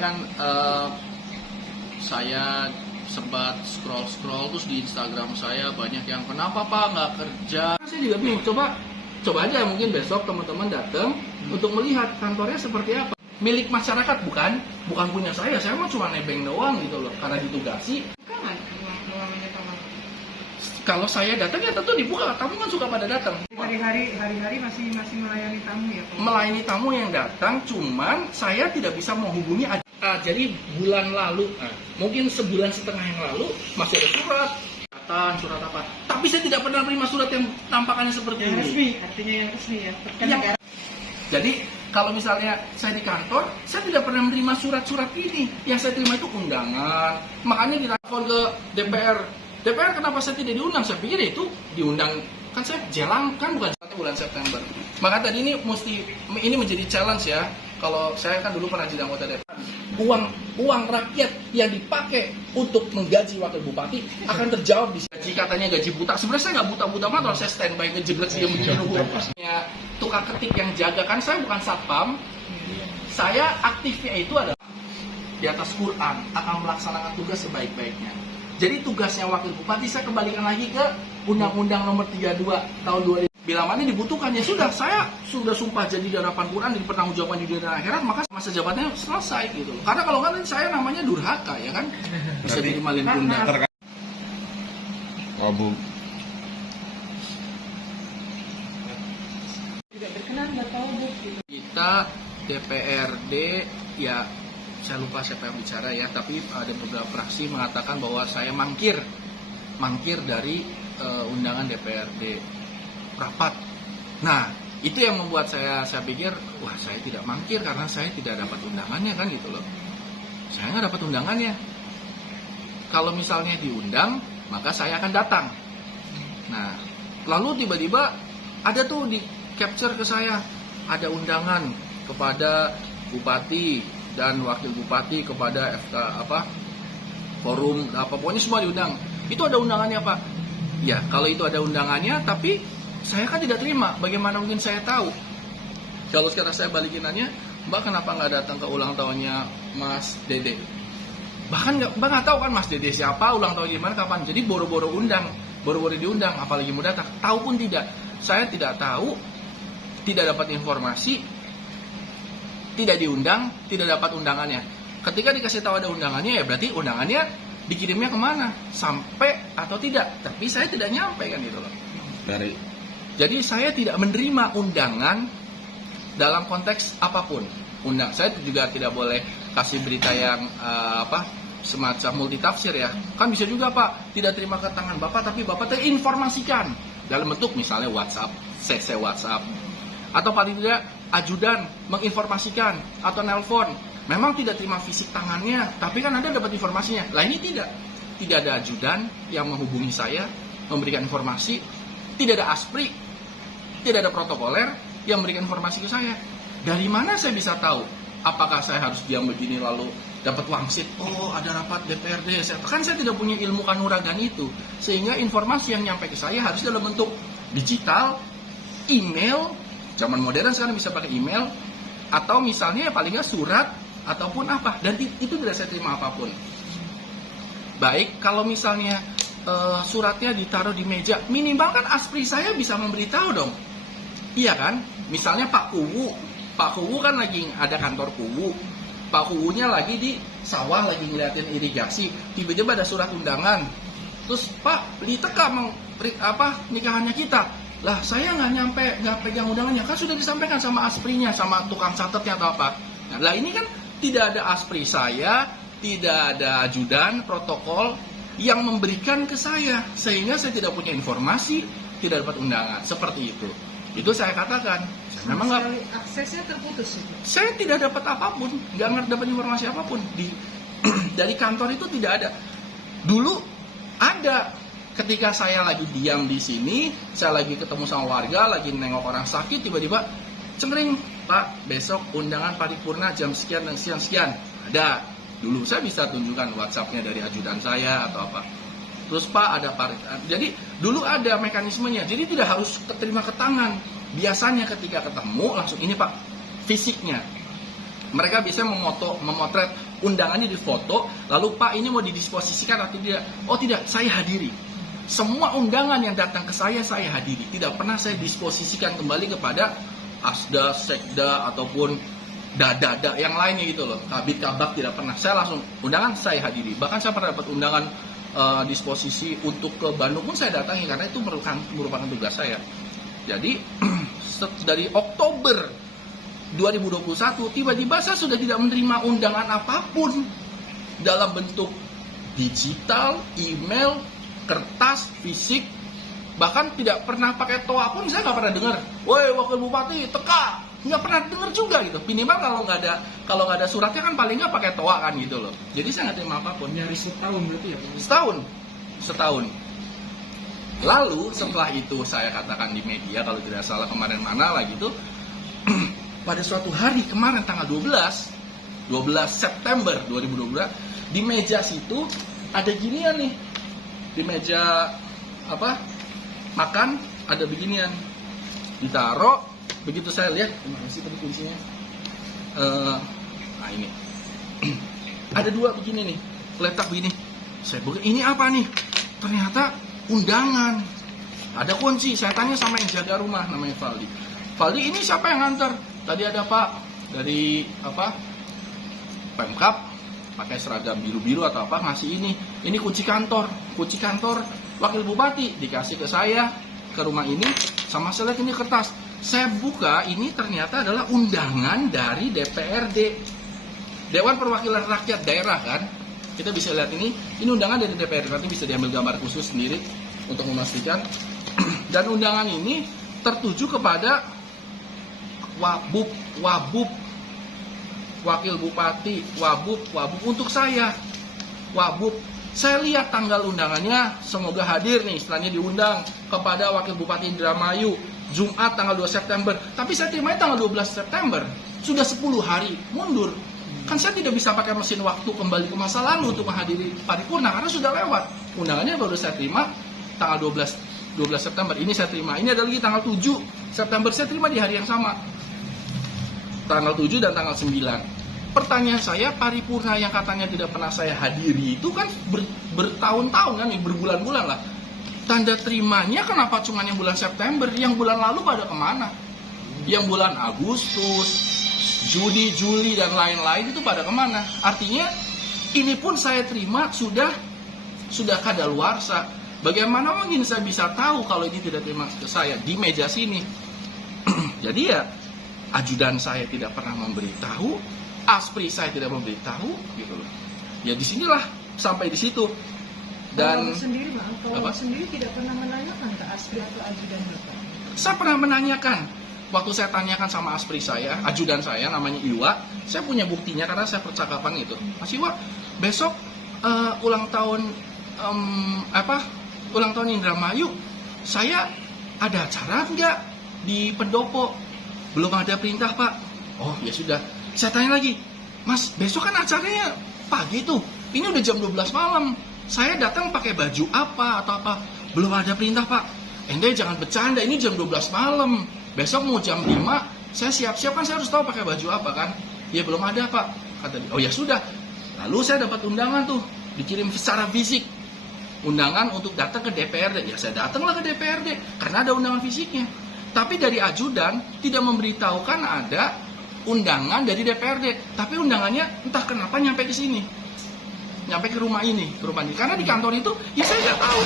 kan saya sempat scroll terus di Instagram saya banyak yang kenapa Pak nggak kerja. Saya juga bingung. Coba aja mungkin besok teman-teman datang untuk melihat kantornya seperti apa. Milik masyarakat bukan punya saya mah cuma nebeng doang gitu loh karena ditugasi. Kalau saya datang ya tentu dibuka, tamu kan suka pada datang. Hari-hari masih melayani tamu ya Pak? Melayani tamu yang datang, cuman saya tidak bisa menghubungi. Jadi bulan lalu, mungkin sebulan setengah yang lalu masih ada surat apa? Tapi saya tidak pernah menerima surat yang tampakannya seperti yang ini. Resmi, artinya yang resmi ya. Yang, jadi kalau misalnya saya di kantor, saya tidak pernah menerima surat-surat ini. Yang saya terima itu undangan. Makanya ditelepon ke DPR kenapa saya tidak diundang? Saya pikir itu diundang, kan saya jelang kan bukan bulan September. Maka tadi ini menjadi challenge ya. Kalau saya kan dulu pernah jadi anggota DPR. Uang rakyat yang dipakai untuk menggaji wakil bupati akan terjawab di gaji, katanya gaji buta. Sebenarnya saya nggak buta-buta banget, saya standby ngejeblek dia begini nunggu. Tukang ketik yang jaga, kan saya bukan satpam. Saya aktifnya itu adalah di atas Quran, akan melaksanakan tugas sebaik-baiknya. Jadi tugasnya wakil bupati saya kembalikan lagi ke Undang-Undang Nomor 32 tahun 2000. Bila mana dibutuhkan ya sudah, saya sudah sumpah jadi di hadapan Quran, di pertanggungjawaban di dunia dan akhirat, maka masa jabatannya selesai gitu. Karena kalau kan saya namanya durhaka ya kan, bisa jadi malin kunda. Bu. Tidak berkenan nggak tahu Bu. Kita DPRD ya. Saya lupa siapa yang bicara ya, tapi ada beberapa fraksi mengatakan bahwa saya mangkir dari undangan DPRD rapat. Nah, itu yang membuat saya pikir, wah saya tidak mangkir karena saya tidak dapat undangannya kan gitu loh. Saya nggak dapat undangannya. Kalau misalnya diundang, maka saya akan datang. Nah, lalu tiba-tiba ada tuh di capture ke saya, ada undangan kepada bupati dan wakil bupati, kepada forum pokoknya semua diundang. Itu ada undangannya Pak. Ya kalau itu ada undangannya, tapi saya kan tidak terima. Bagaimana mungkin saya tahu? Kalau sekarang saya balikin nanya, Mbak kenapa nggak datang ke ulang tahunnya Mas Dede? Bahkan Mbak nggak tahu kan Mas Dede siapa, ulang tahun gimana, kapan. Jadi boro-boro diundang, apalagi mau datang. Tahu pun tidak. Saya tidak tahu, tidak dapat informasi, tidak diundang, tidak dapat undangannya. Ketika dikasih tahu ada undangannya, ya berarti undangannya dikirimnya kemana? Sampai atau tidak? Tapi saya tidak nyampe kan gitu loh. Jadi saya tidak menerima undangan dalam konteks apapun. Saya juga tidak boleh kasih berita yang semacam multitafsir ya. Kan bisa juga Pak, tidak terima ke tangan Bapak, tapi Bapak terinformasikan dalam bentuk misalnya WhatsApp, CC WhatsApp. Atau paling tidak ajudan menginformasikan atau nelpon. Memang tidak terima fisik tangannya, tapi kan Anda dapat informasinya. Lah ini tidak ada ajudan yang menghubungi saya, memberikan informasi, tidak ada aspri, tidak ada protokoler yang memberikan informasi ke saya. Dari mana saya bisa tahu? Apakah saya harus diam begini lalu dapat wangsit? Oh ada rapat DPRD. Kan saya tidak punya ilmu kanuragan itu, sehingga informasi yang nyampe ke saya harus dalam bentuk digital, email. Zaman modern sekarang bisa pakai email, atau misalnya paling nggak surat ataupun apa, dan itu tidak saya terima apapun. Baik, kalau misalnya suratnya ditaruh di meja, minimal kan aspri saya bisa memberitahu dong. Iya kan? Misalnya Pak Kuwu kan lagi ada kantor Kuwu, Pak Kuwunya lagi di sawah lagi ngeliatin irigasi, tiba-tiba ada surat undangan, terus Pak ditekam nikahannya kita. Lah saya nggak pegang undangannya, kan sudah disampaikan sama asprinya, sama tukang catatnya atau apa. Nah ini kan tidak ada aspri saya, tidak ada ajudan, protokol yang memberikan ke saya, sehingga saya tidak punya informasi, tidak dapat undangan, seperti itu. Itu saya katakan. Memang nggak, aksesnya terputus itu. Saya tidak dapat apapun, nggak dapat informasi apapun dari kantor itu tidak ada. Dulu ada. Ketika saya lagi diam di sini, saya lagi ketemu sama warga, lagi nengok orang sakit, tiba-tiba cengring, Pak, besok undangan paripurna jam sekian dan sekian. Ada. Dulu saya bisa tunjukkan WhatsApp-nya dari ajudan saya atau apa. Terus Pak ada jadi dulu ada mekanismenya. Jadi tidak harus terima ke tangan. Biasanya ketika ketemu langsung ini Pak, fisiknya. Mereka bisa memotret, undangannya difoto, lalu Pak ini mau didisposisikan atau tidak? Oh tidak, saya hadiri. Semua undangan yang datang ke saya hadiri. Tidak pernah saya disposisikan kembali kepada asda, sekda, ataupun dada yang lainnya gitu loh. Kabit kabak tidak pernah. Saya langsung undangan saya hadiri. Bahkan saya pernah dapat undangan disposisi untuk ke Bandung pun saya datangi karena itu merupakan tugas saya. Jadi dari Oktober 2021 tiba-tiba saya sudah tidak menerima undangan apapun dalam bentuk digital, email, kertas, fisik, bahkan tidak pernah pakai toa pun saya nggak pernah dengar. Woi wakil bupati teka, nggak pernah dengar juga gitu. Minimal kalau nggak ada suratnya kan paling nggak pakai toa kan gitu loh. Jadi saya nggak terima apapun. Nyaris setahun berarti ya? Setahun. Lalu setelah itu saya katakan di media kalau tidak salah kemarin mana lah gitu. Pada suatu hari kemarin tanggal 12 September 2022 di meja situ ada ginian nih. Di meja makan ada beginian. Ditaruh, begitu saya lihat, gimana sih tadi kuncinya? Nah ini. Ada dua begini nih, letak begini. Saya buka, ini apa nih? Ternyata undangan. Ada kunci, saya tanya sama yang jaga rumah namanya Valdi. Valdi ini siapa yang nganter? Tadi ada Pak dari Pemkab pakai seragam biru-biru atau apa ngasih ini kunci kantor wakil bupati dikasih ke saya ke rumah ini sama saya lihat ini kertas. Saya buka ini ternyata adalah undangan dari DPRD, Dewan Perwakilan Rakyat Daerah kan. Kita bisa lihat ini undangan dari DPRD, nanti bisa diambil gambar khusus sendiri untuk memastikan. Dan undangan ini tertuju kepada Wabub, wakil bupati, Wabub untuk saya. Wabub, saya lihat tanggal undangannya, semoga hadir nih, setelahnya diundang kepada wakil bupati Indramayu, Jumat tanggal 2 September. Tapi saya terimanya tanggal 12 September, sudah 10 hari mundur. Kan saya tidak bisa pakai mesin waktu kembali ke masa lalu untuk menghadiri paripurna karena sudah lewat. Undangannya baru saya terima tanggal 12 September. Ini saya terima. Ini ada lagi tanggal 7 September saya terima di hari yang sama. Tanggal 7 dan tanggal 9. Pertanyaan saya, paripurna yang katanya tidak pernah saya hadiri itu kan bertahun-tahun kan, berbulan-bulan lah. Tanda terimanya kenapa cuma yang bulan September? Yang bulan lalu pada kemana? Yang bulan Agustus, Juli, dan lain-lain itu pada kemana? Artinya ini pun saya terima sudah kadaluarsa. Bagaimana mungkin saya bisa tahu kalau ini tidak terima ke saya di meja sini? Jadi ya ajudan saya tidak pernah memberitahu, aspri saya tidak memberitahu, gitu loh. Ya disinilah sampai di situ. Dan kalau sendiri tidak pernah menanyakan ke aspri atau ajudan Bapak? Saya pernah menanyakan. Waktu saya tanyakan sama aspri saya, ajudan saya namanya Iwa, saya punya buktinya karena saya percakapan itu. Mas Iwa, besok ulang tahun Indramayu, saya ada acara nggak di pendopo? Belum ada perintah Pak. Oh ya sudah. Saya tanya lagi, Mas besok kan acaranya pagi tuh. Ini udah jam 12 malam. Saya datang pakai baju apa atau apa? Belum ada perintah Pak. Ente jangan bercanda, ini jam 12 malam. Besok mau jam 5, saya siap-siap kan saya harus tahu pakai baju apa kan. Ya belum ada Pak. Kata dia, oh ya sudah. Lalu saya dapat undangan tuh, dikirim secara fisik. Undangan untuk datang ke DPRD. Ya saya datanglah ke DPRD karena ada undangan fisiknya. Tapi dari ajudan tidak memberitahukan ada undangan dari DPRD. Tapi undangannya entah kenapa nyampe ke sini, nyampe ke rumah ini. Karena di kantor itu, ya saya nggak tahu.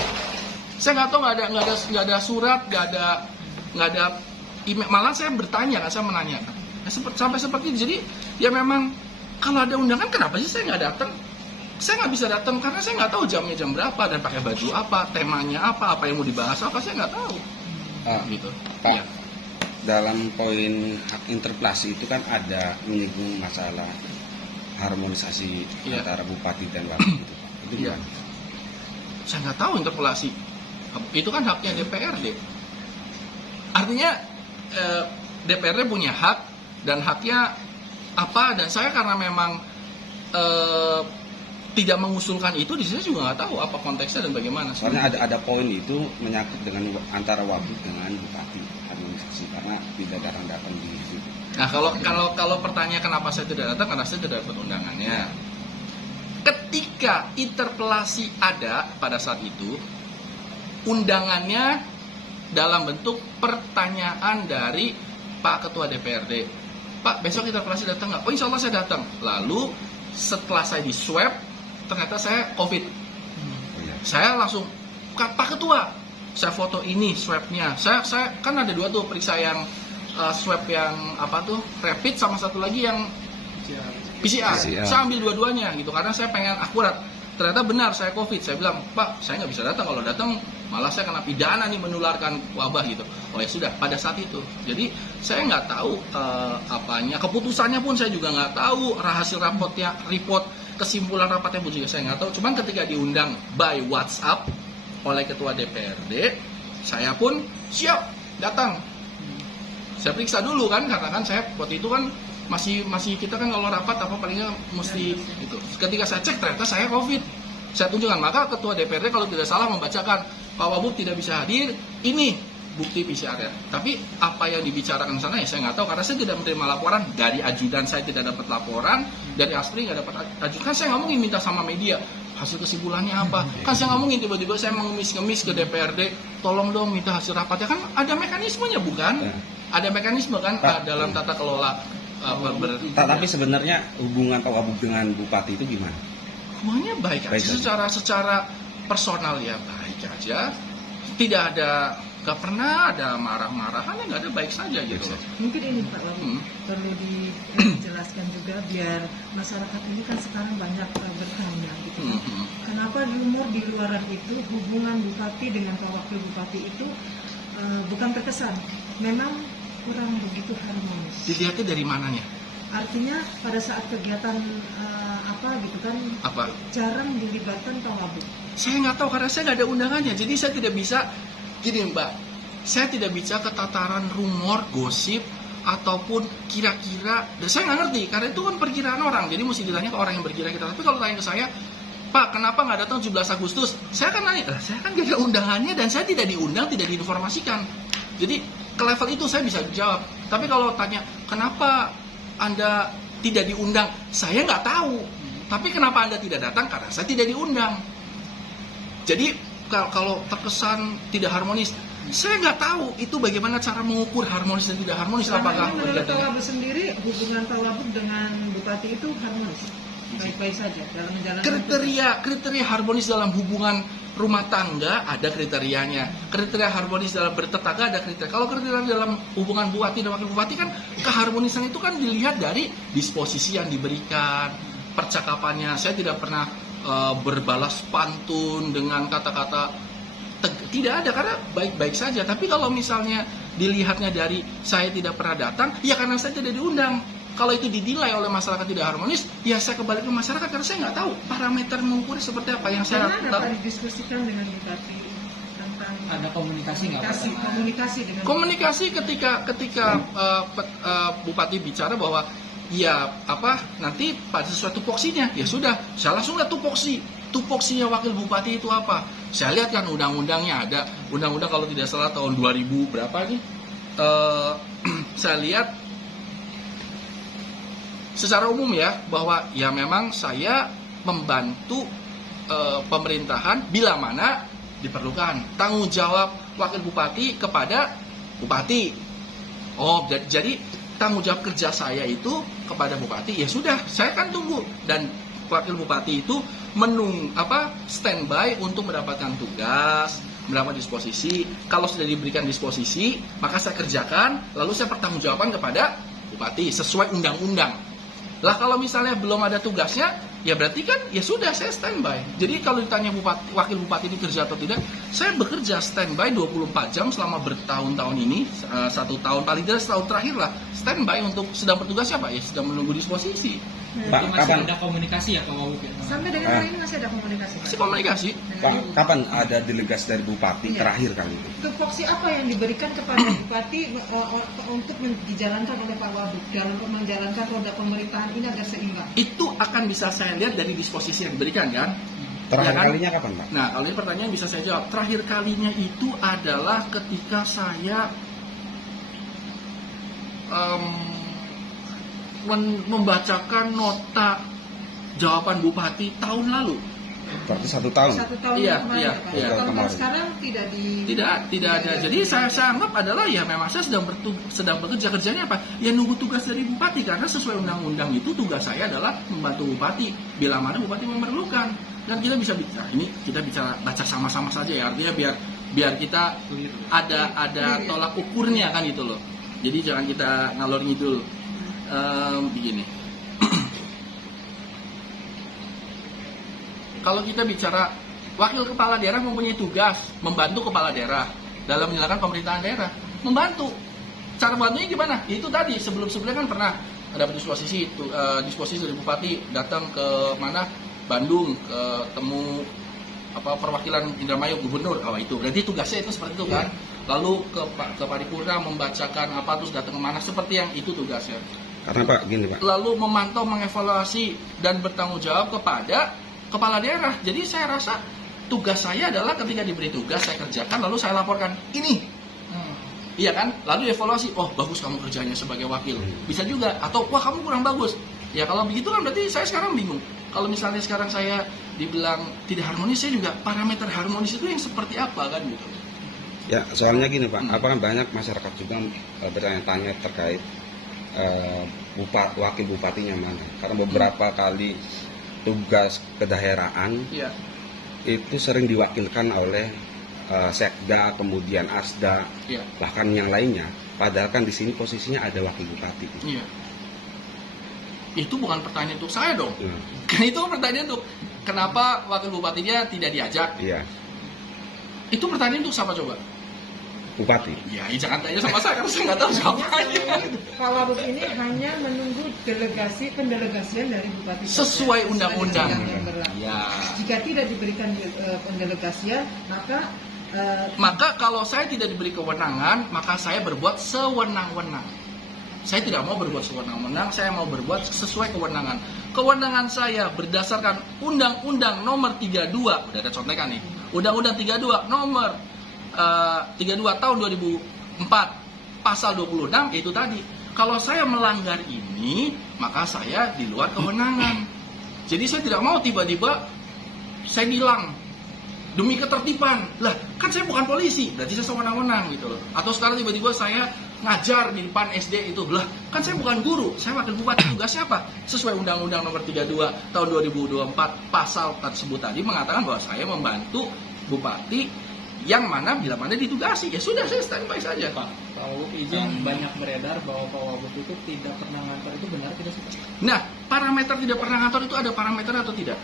Saya nggak tahu, nggak ada surat, nggak ada email. Malah saya bertanya, saya menanyakan. Sampai seperti itu. Jadi ya memang kalau ada undangan, kenapa sih saya nggak datang? Saya nggak bisa datang karena saya nggak tahu jamnya jam berapa dan pakai baju apa, temanya apa yang mau dibahas apa, saya nggak tahu. Gitu. Pak, Ya. dalam poin hak interpelasi itu kan ada menyinggung masalah harmonisasi antara bupati dan wakil gitu, Pak. Itu gimana? Saya nggak tahu interpelasi. Itu kan haknya DPRD. Artinya DPRD punya hak dan haknya apa? Dan saya karena memang tidak mengusulkan itu, di sini juga nggak tahu apa konteksnya dan bagaimana. Soalnya ada poin itu menyangkut dengan antara wabub dengan bupati harmonisasi karena tidak datang di situ. Nah kalau pertanyaan kenapa saya tidak datang, karena saya tidak dapat undangannya. Ketika interpelasi ada pada saat itu, undangannya dalam bentuk pertanyaan dari Pak Ketua DPRD. Pak, besok interpelasi datang nggak? Oh, insya Allah saya datang. Lalu setelah saya di swab, ternyata saya COVID. Saya langsung, Pak Ketua, saya foto ini swabnya. Saya kan ada 2 tuh, periksa yang swab yang apa tuh, rapid, sama satu lagi yang PCR. Saya ambil dua-duanya gitu karena saya pengen akurat. Ternyata benar saya COVID. Saya bilang, Pak, saya nggak bisa datang. Kalau datang malah saya kena pidana nih, menularkan wabah gitu. Oh ya sudah, pada saat itu. Jadi saya nggak tahu apanya. Keputusannya pun saya juga nggak tahu. Hasil report kesimpulan rapatnya pun juga saya nggak tahu. Cuman ketika diundang by WhatsApp oleh Ketua DPRD, saya pun siap datang. Saya periksa dulu kan, karena kan saya waktu itu kan masih kita kan kalau rapat apa palingnya mesti itu. Ketika saya cek ternyata saya COVID. Saya tunjukkan, maka Ketua DPRD kalau tidak salah membacakan Pak Wabub tidak bisa hadir, ini bukti PCR-nya. Tapi apa yang dibicarakan sana ya saya nggak tahu karena saya tidak menerima laporan dari ajudan, saya tidak dapat laporan dari Astri, nggak dapat ajudan. Kan saya nggak mungkin minta sama media hasil kesimpulannya apa. Kan saya nggak mungkin tiba-tiba saya mengemis-ngemis ke DPRD, tolong dong minta hasil rapatnya. Kan ada mekanismenya bukan? Ada mekanisme kan dalam tata kelola. Tapi sebenarnya hubungan Pak Wabub dengan Bupati itu gimana? Hubungannya baik aja. Secara personal ya baik aja. Tidak ada, nggak pernah ada marah-marahan, nggak ada, baik saja gitu. Mungkin ini Pak Wabub perlu dijelaskan juga biar masyarakat ini kan sekarang banyak bertanya gitu. Kenapa rumor di luaran itu hubungan Bupati dengan Pak Wakil Bupati itu bukan terkesan, memang kurang begitu harmonis. Dilihatnya dari mananya? Artinya pada saat kegiatan apa gitu kan, jarang dilibatkan Pak Wabub. Saya nggak tahu karena saya nggak ada undangannya, jadi saya tidak bisa. Gini Mbak, saya tidak bisa ke tataran rumor, gosip, ataupun kira-kira. Dan saya nggak ngerti karena itu kan perkiraan orang, jadi mesti ditanya ke orang yang berkira-kira. Tapi kalau tanya ke saya, Pak, kenapa nggak datang 17 Agustus? Saya kan nanya, saya kan gak ada undangannya dan saya tidak diundang, tidak diinformasikan. Jadi ke level itu saya bisa jawab. Tapi kalau tanya, kenapa Anda tidak diundang? Saya nggak tahu. Tapi kenapa Anda tidak datang? Karena saya tidak diundang. Jadi kalau terkesan tidak harmonis, saya nggak tahu itu bagaimana cara mengukur harmonis dan tidak harmonis. Apakah menurut Pak Wabub sendiri hubungan Pak Wabub dengan Bupati itu harmonis? Baik-baik saja dalam menjalankan kriteria harmonis dalam hubungan rumah tangga ada kriterianya. Kriteria harmonis dalam bertetangga ada kriteria. Kalau kriteria dalam hubungan bupati dan wakil bupati kan keharmonisan itu kan dilihat dari disposisi yang diberikan, percakapannya. Saya tidak pernah berbalas pantun dengan kata-kata tidak ada, karena baik-baik saja. Tapi kalau misalnya dilihatnya dari saya tidak pernah datang, ya karena saya tidak diundang. Kalau itu dinilai oleh masyarakat tidak harmonis, ya saya kembali ke masyarakat karena saya nggak tahu parameter mengukur seperti apa. Yang saya tahu. Ada didiskusikan dengan Bupati tentang ada komunikasi nggak? Komunikasi ketika Bupati bicara bahwa ya nanti pada sesuatu tupoksinya, ya sudah saya langsung lihat tupoksinya wakil bupati itu apa. Saya lihat kan undang-undangnya ada undang-undang kalau tidak salah tahun 2000 berapa nih. Saya lihat secara umum ya bahwa ya memang saya membantu pemerintahan bila mana diperlukan, tanggung jawab wakil bupati kepada bupati. Oh, jadi tanggung jawab kerja saya itu kepada bupati, ya sudah saya kan tunggu, dan wakil bupati itu standby untuk mendapatkan tugas, mendapat disposisi. Kalau sudah diberikan disposisi, maka saya kerjakan, lalu saya pertanggungjawabkan kepada bupati sesuai undang-undang. Lah kalau misalnya belum ada tugasnya, ya berarti kan ya sudah saya standby. Jadi kalau ditanya wakil bupati ini kerja atau tidak, saya bekerja standby 24 jam selama bertahun-tahun ini, 1 tahun paling tidak setahun terakhir lah standby untuk sedang bertugas ya Pak, ya sedang menunggu disposisi. Pak, masih kapan ada komunikasi ya Pak Wabub? Sampai dengan hari ini masih ada komunikasi? Masih komunikasi. Pak, kapan ada delegasi dari bupati terakhir kali itu? Tupoksi apa yang diberikan kepada bupati untuk dijalankan oleh Pak Wabub dalam menjalankan roda pemerintahan ini agar seimbang? Itu akan bisa saya lihat dari disposisi yang diberikan kan. Terakhir ya kan? kalinya kapan Pak? Nah kalau ini pertanyaan bisa saya jawab. Terakhir kalinya itu adalah ketika saya membacakan nota jawaban Bupati tahun lalu. Berarti 1 tahun. 1 tahun Iya, kemarin iya, ya, Pak. iya. Kalau Kemarin. sekarang tidak Tidak ada. Jadi saya anggap adalah ya memang saya sedang bekerja. Kerjanya apa? Ya nunggu tugas dari Bupati, karena sesuai undang-undang itu tugas saya adalah membantu Bupati bila mana Bupati memerlukan. Dan kita bisa bicara, ini kita bicara baca sama-sama saja ya, artinya biar kita ada tolak ukurnya kan gitu loh. Jadi jangan kita ngalor ngidul. Begini. Kalau kita bicara wakil kepala daerah mempunyai tugas membantu kepala daerah dalam menjalankan pemerintahan daerah, membantu. Cara bantunya gimana? Itu tadi sebelumnya kan pernah ada disposisi dari Bupati datang ke mana? Bandung, ketemu perwakilan Indramayu Gubernur. Itu berarti tugasnya itu seperti itu kan. Lalu ke paripurna membacakan terus datang kemana, seperti yang itu tugasnya. Karena Pak gini Pak. Lalu memantau, mengevaluasi dan bertanggung jawab kepada kepala daerah. Jadi saya rasa tugas saya adalah ketika diberi tugas saya kerjakan, lalu saya laporkan ini. Iya kan? Lalu evaluasi, oh bagus kamu kerjanya sebagai wakil. Bisa juga, atau wah kamu kurang bagus. Ya kalau begitu kan berarti saya sekarang bingung. Kalau misalnya sekarang saya dibilang tidak harmonis, saya juga parameter harmonis itu yang seperti apa kan gitu. Ya soalnya gini Pak, apakah banyak masyarakat juga bertanya-tanya terkait wakil bupatinya mana? Karena beberapa kali tugas kedaerahan itu sering diwakilkan oleh Sekda, kemudian Asda, bahkan yang lainnya. Padahal kan di sini posisinya ada wakil bupati. Iya. Itu bukan pertanyaan untuk saya dong. Kan itu pertanyaan untuk kenapa wakil bupatinya tidak diajak. Iya. Itu pertanyaan untuk siapa coba? Bupati. Ya, jangan tanya sama saya karena saya nggak tahu siapa. Pak Wagub ini hanya menunggu pendelegasian dari Bupati. Sesuai undang-undang. Yang berlaku. Ya. Jika tidak diberikan pendelegasian, maka kalau saya tidak diberi kewenangan, maka saya berbuat sewenang-wenang. Saya tidak mau berbuat sewenang-wenang, saya mau berbuat sesuai kewenangan. Kewenangan saya berdasarkan Undang-Undang Nomor 32, udah ada contekan nih. Undang-Undang 32 Nomor 32 tahun 2004 pasal 26 itu tadi. Kalau saya melanggar ini, maka saya di luar kewenangan. Jadi saya tidak mau tiba-tiba saya bilang demi ketertiban. Lah, kan saya bukan polisi, berarti saya sewenang-wenang gitu loh. Atau sekarang tiba-tiba saya ngajar di depan SD itu. Lah, kan saya bukan guru, saya wakil bupati, tugasnya apa? Sesuai Undang-Undang Nomor 32 tahun 2024 pasal tersebut tadi mengatakan bahwa saya membantu bupati yang mana bila mana ditugasi. Ya sudah, saya standby saja. Pak Wagub izin banyak beredar bahwa Pak Wagub itu tidak pernah ngantor, itu benar tidak sih Pak? Nah, parameter tidak pernah ngantor itu ada parameter atau tidak?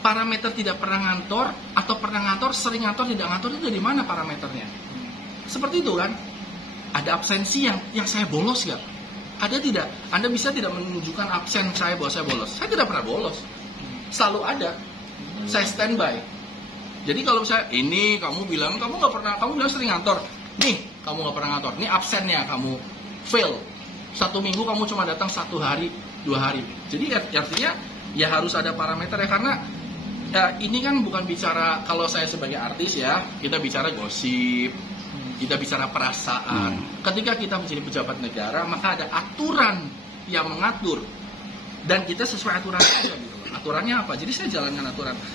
Parameter tidak pernah ngantor atau pernah ngantor, sering ngantor, tidak ngantor itu dari mana parameternya? Seperti itu kan? Ada absensi yang saya bolos nggak? Ada tidak? Anda bisa tidak menunjukkan absen saya bahwa saya bolos? Saya tidak pernah bolos. Selalu ada. Saya standby. Jadi kalau saya ini kamu bilang kamu bilang sering ngantor, nih kamu nggak pernah ngantor, ini absennya kamu fail. 1 minggu kamu cuma datang 1 hari, 2 hari. Jadi artinya ya harus ada parameter ya, karena ini kan bukan bicara kalau saya sebagai artis ya, kita bicara gosip, kita bicara perasaan. Ketika kita menjadi pejabat negara, maka ada aturan yang mengatur dan kita sesuai aturan saja gitu. Aturannya apa? Jadi saya jalankan aturan.